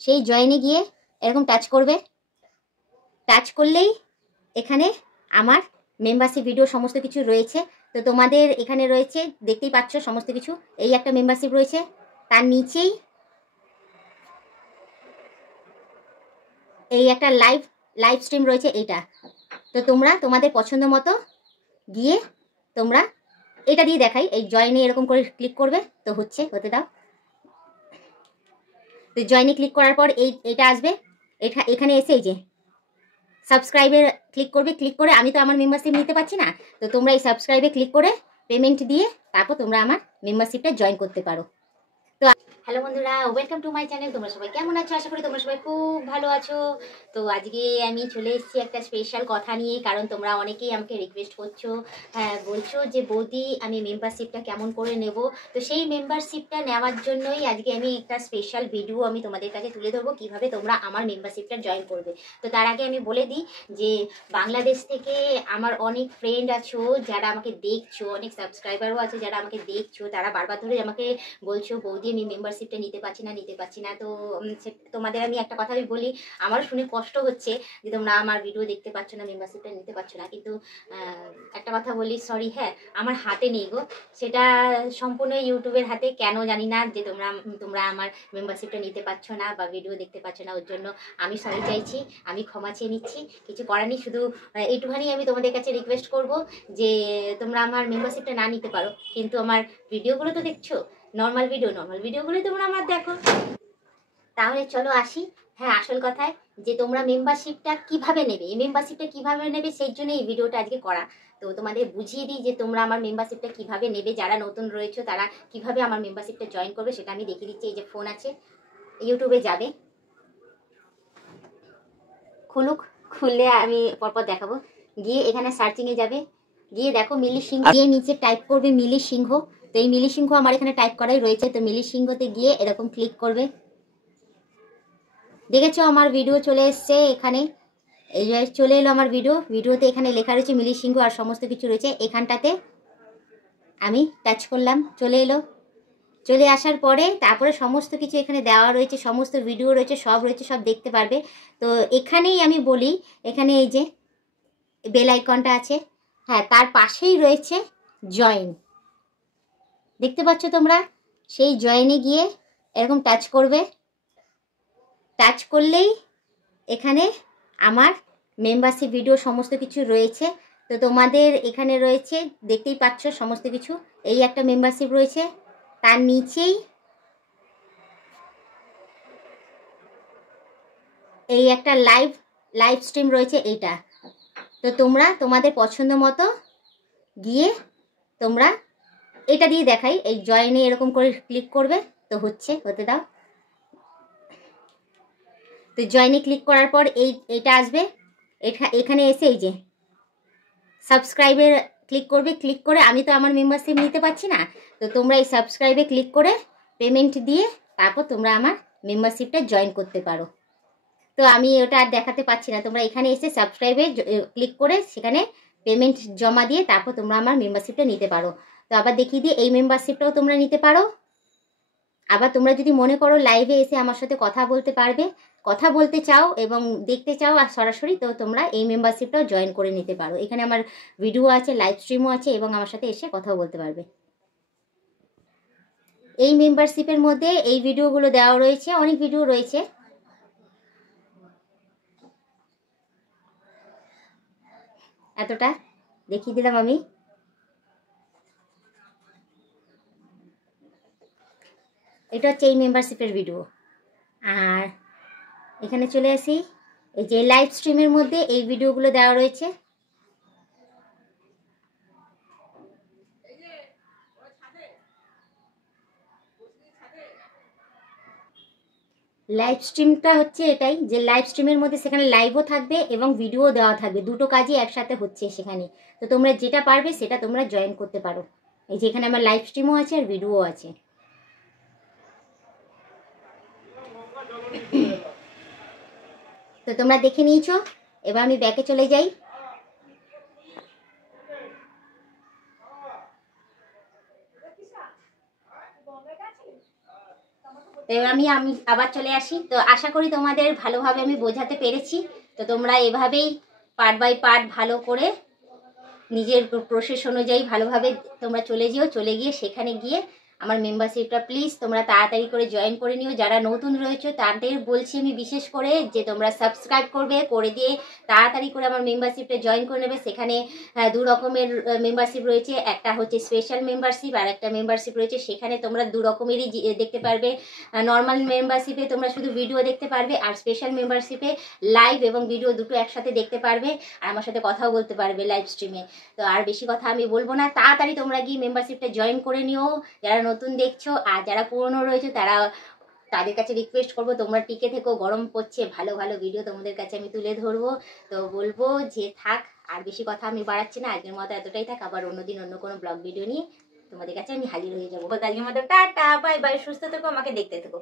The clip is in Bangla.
সেই জয়েনে গিয়ে এরকম টাচ করবে। টাচ করলেই এখানে আমার মেম্বারশিপ ভিডিও সমস্ত কিছু রয়েছে। তো তোমাদের এখানে রয়েছে, দেখতেই পাচ্ছ সমস্ত কিছু। এই একটা মেম্বারশিপ রয়েছে, তার নিচেই এই একটা লাইভ স্ট্রিম রয়েছে এইটা। তো তোমরা তোমাদের পছন্দ মতো গিয়ে তোমরা এটা দিয়ে দেখাই, এই জয়েনে এরকম করে ক্লিক করবে। তো হতে দাও। তো জয়েনে ক্লিক করার পর এইটা আসবে। এখানে এসে এই যে সাবস্ক্রাইবে ক্লিক করবে। ক্লিক করে আমি তো আমার মেম্বারশিপ নিতে পারছি না, তো তোমরা এই সাবস্ক্রাইবে ক্লিক করে পেমেন্ট দিয়ে তারপর তোমরা আমার মেম্বারশিপটা জয়েন করতে পারো। তো হ্যালো বন্ধুরা, ওয়েলকাম টু মাই চ্যানেল। তোমরা সবাই কেমন আছো? আশা করি তোমরা সবাই খুব ভালো আছো। তো আজকে আমি চলে এসেছি একটা স্পেশাল কথা নিয়ে, কারণ তোমরা অনেকেই আমাকে রিকোয়েস্ট করছো, বলছো যে বৌদি আমি মেম্বারশিপটা কেমন করে নেব। তো সেই মেম্বারশিপটা নেওয়ার জন্যই আজকে আমি একটা স্পেশাল ভিডিও আমি তোমাদের কাছে তুলে ধরবো, কীভাবে তোমরা আমার মেম্বারশিপটা জয়েন করবে। তো তার আগে আমি বলে দিই যে বাংলাদেশ থেকে আমার অনেক ফ্রেন্ড আছো যারা আমাকে দেখছো, অনেক সাবস্ক্রাইবারও আছে যারা আমাকে দেখছো। তারা বারবার ধরে আমাকে বলছো বৌদি আমি মেম্বারশিপটা নিতে পারছি না। তো তোমাদের আমি একটা কথা বলি, আমারও শুনে কষ্ট হচ্ছে যে তোমরা আমার ভিডিও দেখতে পাচ্ছ না, মেম্বারশিপটা নিতে পারছো না। কিন্তু একটা কথা বলি, সরি, হ্যাঁ আমার হাতে নেই গো, সেটা সম্পূর্ণ ইউটিউবের হাতে। কেন জানি না যে তোমরা আমার মেম্বারশিপটা নিতে পারছো না বা ভিডিও দেখতে পাচ্ছ না, ওর জন্য আমি সরি চাইছি, আমি ক্ষমা চেয়ে নিচ্ছি। কিছু করার নেই, শুধু এইটুখানি আমি তোমাদের কাছে রিকোয়েস্ট করব যে তোমরা আমার মেম্বারশিপটা না নিতে পারো, কিন্তু আমার ভিডিওগুলো তো দেখছো, নর্মাল ভিডিওগুলোই তোমরা আমার দেখো। তাহলে চলো আসি হ্যাঁ আসল কথায়, যে তোমরা মেম্বারশিপটা কিভাবে নেবে, এই মেম্বারশিপটা কিভাবে নেবে সেই জন্য এই ভিডিওটা আজকে করা। তো তোমাদের বুঝিয়ে দিই যে তোমরা আমার মেম্বারশিপটা কিভাবে নেবে। যারা নতুন রয়েছে তারা কিভাবে আমার মেম্বারশিপটা জয়েন করবে সেটা আমি দেখিয়ে দিচ্ছি। এই যে ফোন আছে, ইউটিউবে যাবে, খুললে আমি পরপর দেখাবো। গিয়ে এখানে সার্চিংয়ে যাবে, গিয়ে দেখো মিলি সিংহ, গিয়ে নিচে টাইপ করবে মিলি সিংহ। তো এই মিলি সিংহ আমার এখানে টাইপ করাই রয়েছে। তো মিলি সিংহতে গিয়ে এরকম ক্লিক করবে। দেখেছো আমার ভিডিও চলে এসছে এখানে, এই যে চলে এলো আমার ভিডিওতে এখানে লেখা রয়েছে মিলি সিংহ আর সমস্ত কিছু রয়েছে। এখানটাতে আমি টাচ করলাম, চলে এলো। চলে আসার পরে তারপরে সমস্ত কিছু এখানে দেওয়া রয়েছে, সমস্ত ভিডিও রয়েছে, সব দেখতে পারবে। তো এখানেই আমি বলি, এখানে এই যে বেল আইকনটা আছে, হ্যাঁ তার পাশেই রয়েছে জয়েন, দেখতে পাচ্ছ তোমরা। সেই জয়েনে গিয়ে এরকম টাচ করবে। টাচ করলেই এখানে আমার মেম্বারশিপ ভিডিও সমস্ত কিছু রয়েছে। তো তোমাদের এখানে রয়েছে, দেখতেই পাচ্ছ সমস্ত কিছু। এই একটা মেম্বারশিপ রয়েছে, তার নিচেই এই একটা লাইভ স্ট্রিম রয়েছে এইটা। তো তোমরা তোমাদের পছন্দ মতো গিয়ে তোমরা এটা দিয়ে দেখাই, এই জয়েনে এরকম করে ক্লিক করবে। তো হতে দাও। তো জয়েনে ক্লিক করার পর এইটা আসবে। এখানে এসে এই যে সাবস্ক্রাইবে ক্লিক করবে। ক্লিক করে আমি তো আমার মেম্বারশিপ নিতে পারছি না, তো তোমরা এই সাবস্ক্রাইবে ক্লিক করে পেমেন্ট দিয়ে তারপর তোমরা আমার মেম্বারশিপটা জয়েন করতে পারো। তো আমি ওটা আর দেখাতে পাচ্ছি না, তোমরা এখানে এসে সাবস্ক্রাইবে ক্লিক করে সেখানে পেমেন্ট জমা দিয়ে তারপর তোমরা আমার মেম্বারশিপটা নিতে পারো। তো আবার দেখিয়ে দিই, এই মেম্বারশিপটাও তোমরা নিতে পারো। আবার তোমরা যদি মনে করো লাইভে এসে আমার সাথে কথা বলতে পারবে, কথা বলতে চাও এবং দেখতে চাও আর সরাসরি, তো তোমরা এই মেম্বারশিপটাও জয়েন করে নিতে পারো। এখানে আমার ভিডিও আছে, লাইভ স্ট্রিমও আছে এবং আমার সাথে এসে কথাও বলতে পারবে। এই মেম্বারশিপের মধ্যে এই ভিডিওগুলো দেওয়া রয়েছে, অনেক ভিডিও রয়েছে। এতটা দেখিয়ে দিলাম আমি। এটা হচ্ছে এই মেম্বারশিপের ভিডিও। আর এখানে চলে আসি, এই যে লাইভ স্ট্রিমের মধ্যে এই ভিডিওগুলো দেওয়া রয়েছে। লাইভ স্ট্রিমটা হচ্ছে এটাই, যে লাইভ স্ট্রিমের মধ্যে সেখানে লাইভও থাকবে এবং ভিডিও দেওয়া থাকবে, দুটো কাজই একসাথে হচ্ছে সেখানে। তো তোমরা যেটা পারবে সেটা তোমরা জয়েন করতে পারো। এই যে এখানে আমার লাইভ স্ট্রিমও আছে আর ভিডিও আছে। তো তোমরা দেখে নিয়েছো, এবার আমি ব্যাকে চলে যাই। তো আমি আবার চলে আসি। তো আশা করি তোমাদের ভালোভাবে আমি বোঝাতে পেরেছি। তো তোমরা এভাবেই পার্ট বাই পার্ট ভালো করে নিজের প্রসেস অনুযায়ী ভালোভাবে তোমরা চলে গিয়ে সেখানে গিয়ে আমার মেম্বারশিপটা প্লিজ তোমরা তাড়াতাড়ি করে জয়েন করে নিও। যারা নতুন রয়েছে তাদের বলছি আমি বিশেষ করে যে তোমরা সাবস্ক্রাইব করে দিয়ে তাড়াতাড়ি করে আমার মেম্বারশিপটা জয়েন করে নেবে। সেখানে 2 রকমের মেম্বারশিপ রয়েছে, একটা হচ্ছে স্পেশাল মেম্বারশিপ আর একটা মেম্বারশিপ রয়েছে। সেখানে তোমরা 2 রকমেরই দেখতে পারবে। নর্মাল মেম্বারশিপে তোমরা শুধু ভিডিও দেখতে পারবে, আর স্পেশাল মেম্বারশিপে লাইভ এবং ভিডিও দুটো একসাথে দেখতে পারবে, আর আমার সাথে কথাও বলতে পারবে লাইভ স্ট্রিমে। তো আর বেশি কথা আমি বলবো না, তাড়াতাড়ি তোমরা গিয়ে মেম্বারশিপটা জয়েন করে নিও যারা নতুন দেখছো। আর যারা পুরনো রয়েছে তাদের কাছে রিকোয়েস্ট করবো তোমরা টিকে থেকো, গরম পড়ছে, ভালো ভালো ভিডিও তোমাদের কাছে আমি তুলে ধরবো। তো বলবো যে থাক, আর বেশি কথা আমি বাড়াচ্ছি না, আজকের মতো এতটাই থাক। আবার অন্যদিন অন্য কোনো ব্লগ ভিডিও নিয়ে তোমাদের কাছে আমি হাজির হয়ে যাবো। আজকের মতো টাটা, বাই বাই, সুস্থ থেকো, আমাকে দেখতে থেকো।